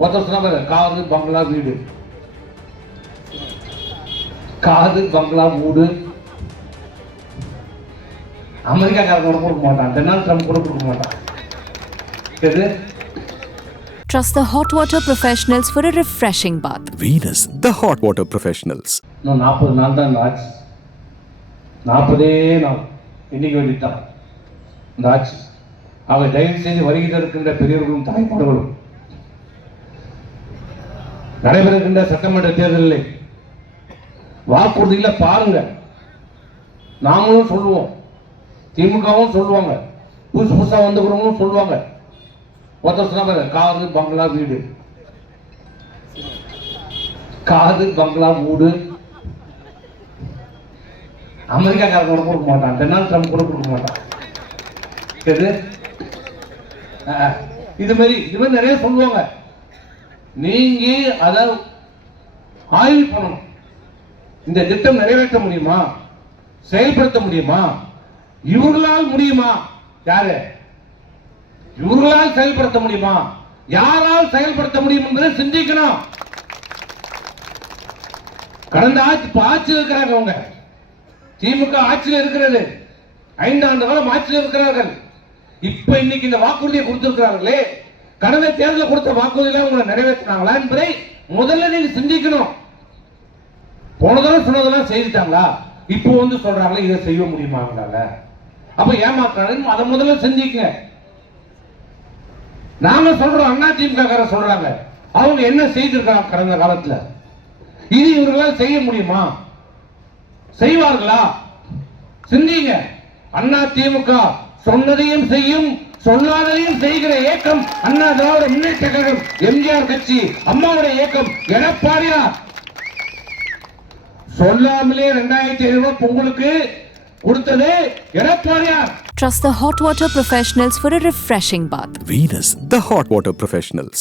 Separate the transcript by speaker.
Speaker 1: ஒருத்தர் சொன்ன காரு பங்களா வீடு. காது பங்களா வீடு. அமெரிக்காக்காரன் கூட கொடுக்க மாட்டான். டொனால்ட் ட்ரம்ப் கூட கொடுக்க மாட்டான். எது
Speaker 2: Trust the hot water professionals for a refreshing bath.
Speaker 3: Venus, the hot water professionals.
Speaker 1: இன்னும் நாற்பது நாள் தான் ஆட்சி. நாற்பதே நாள். இன்னைக்கு வேண்டித்தான் இந்த ஆட்சி. அவை தயவு செய்து வருகிற இருக்கின்ற பெரியவர்களும் தாய்மார்களும் நடைபெறுகின்ற சட்டமன்ற தேர்தலில் வாக்குறுதிகளை பாருங்க. நாமளும் சொல்லுவோம். திமுகவும் சொல்லுவாங்க. புதுசு புதுசா வந்துக்கிறவங்களும் சொல்லுவாங்க. ஒருத்தர் சொன்ன காரு பங்களா வீடு. காது பங்களா வீடு அமெரிக்காக்காரன் கூட கொடுக்க மாட்டான் டொனால்ட் ட்ரம்ப் கூட கொடுக்க மாட்டான் எது இது மாதிரி இது மாதிரி நிறைய சொல்லுவாங்க. நீங்க அதை ஆய்வு பண்ணணும். இந்த திட்டம் நிறைவேற்ற முடியுமா? செயல்படுத்த முடியுமா? இவர்களால் முடியுமா? யாரு? இவர்களால் செயல்படுத்த முடியுமா? யாரால் செயல்படுத்த முடியும் என்பதை சிந்திக்கணும். கடந்த ஆட்சி இப்ப ஆட்சியில் இருக்கிறாங்க அவங்க. திமுக ஆட்சியில் இருக்கிறது. ஐந்தாண்டு காலம் ஆட்சியில் இருக்கிறார்கள். இப்ப இன்னைக்கு இந்த வாக்குறுதியை கொடுத்திருக்கிறார்களே. கடந்த தேர்தல் கொடுத்த வாக்குறுதிகளை உங்களை நிறைவேற்றினாங்களா என்பதை முதல்ல நீங்க சிந்திக்கணும். போன தடவை சொன்னதெல்லாம் செய்துட்டாங்களா? இப்போ வந்து சொல்றாங்களே இதை செய்ய முடியுமா அவங்களால அப்ப ஏமாத்துறாங்க அதை முதல்ல சிந்திக்க நாங்க சொல்றோம் அண்ணா திமுக சொல்றாங்க. அவங்க என்ன செய்திருக்காங்க கடந்த காலத்துல? இது இவர்களால் செய்ய முடியுமா? செய்வார்களா? சிந்திங்க. அண்ணா திமுக சொன்னதையும் செய்யும் சொல்லாததையும் செய்கிற இயக்கம் அண்ணா திராவிட முன்னேற்ற கழகம் எம்ஜிஆர் கட்சி அம்மாவுடைய இயக்கம் எடப்பாடியார் சொல்லாமலே ரெண்டாயிரத்தி ஐநூறு ரூபாய் பொங்கலுக்கு கொடுத்தது எடப்பாடியார்
Speaker 2: Trust the hot water professionals for a refreshing bath.
Speaker 3: Venus, the hot water professionals.